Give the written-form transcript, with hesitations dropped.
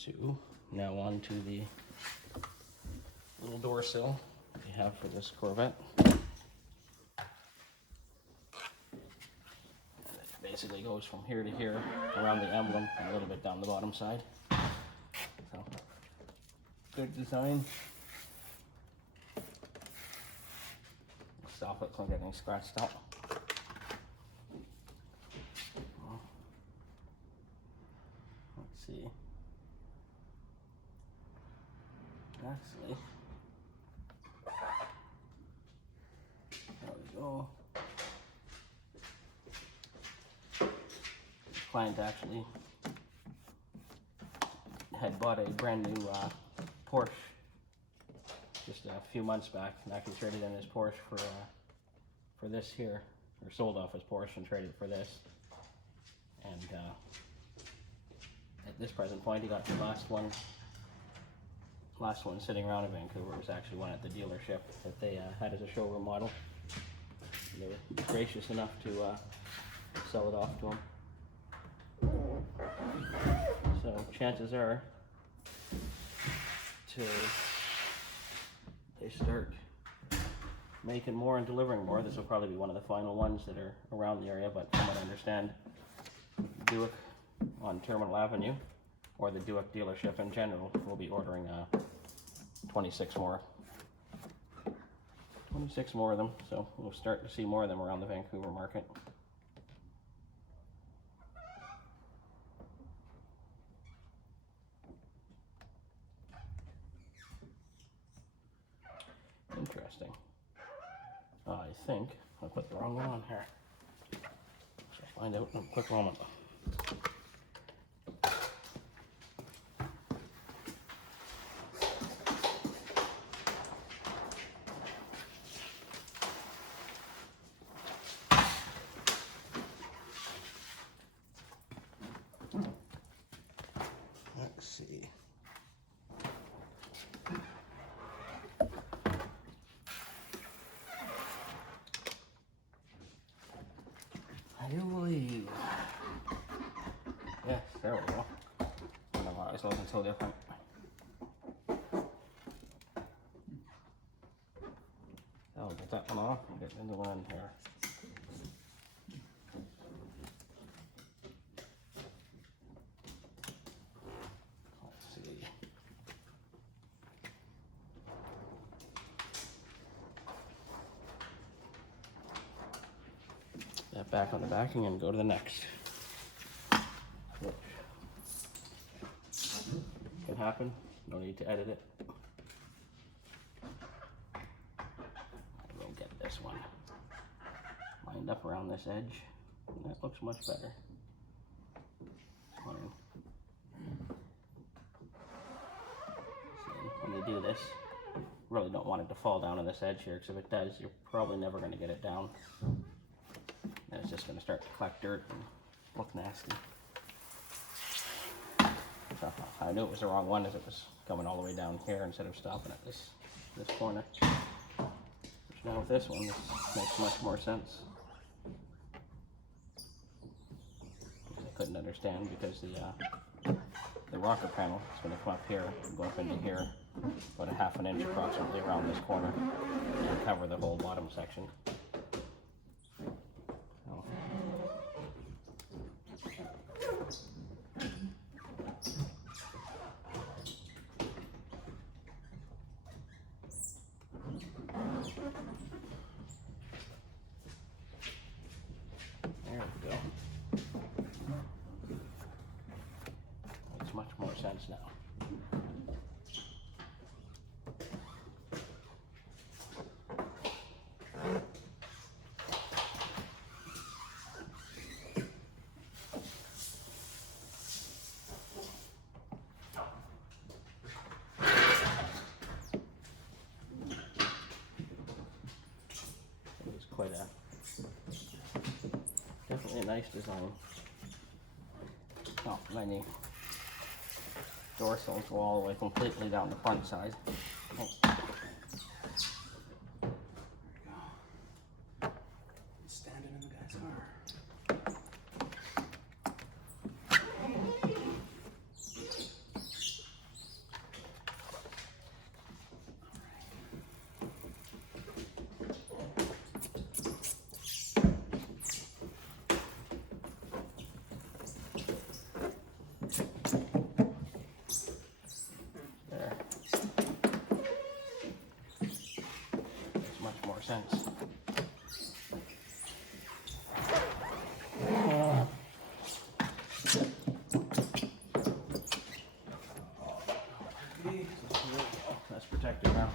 So now on to the little door sill we have for this Corvette. And it basically goes from here to here around the emblem and a little bit down the bottom side. So good design. Stop it from getting scratched out. Let's see. Actually, there we go. The client actually had bought a brand new Porsche just a few months back, and actually traded in his Porsche for this here, or sold off his Porsche and traded for this. And at this present point, he got the last one sitting around in Vancouver. Was actually one at the dealership that they had as a showroom model. And they were gracious enough to sell it off to him. So chances are, till they start making more and delivering more, this will probably be one of the final ones that are around the area. But from what I understand, Buick on Terminal Avenue, or the Buick dealership in general, will be ordering 26 more of them. So we'll start to see more of them around the Vancouver market. Interesting. I think I put the wrong one on here. I'll find out in a quick moment. Let's see. I do believe. Yes, there we go. I don't know why it's looking so different. I'll get that one off and get the new one in here. Let's see. That back on the backing and go to the next. Which can happen, no need to edit it. We'll get this one lined up around this edge, and that looks much better. Fine. So when you do this, you really don't want it to fall down on this edge here, because if it does, you're probably never going to get it down. And it's just going to start to collect dirt and look nasty. So I knew it was the wrong one, as it was coming all the way down here instead of stopping at this corner. Which now with this one, this makes much more sense. I couldn't understand because the rocker panel is going to come up here and go up into here, about a half an inch approximately around this corner, and cover the whole bottom section. There we go. Makes much more sense now. It's quite definitely a nice design. Not many door sills go all the way completely down the front side. Oh. There we go. Standing in the guy's car. more sense. That's protected now.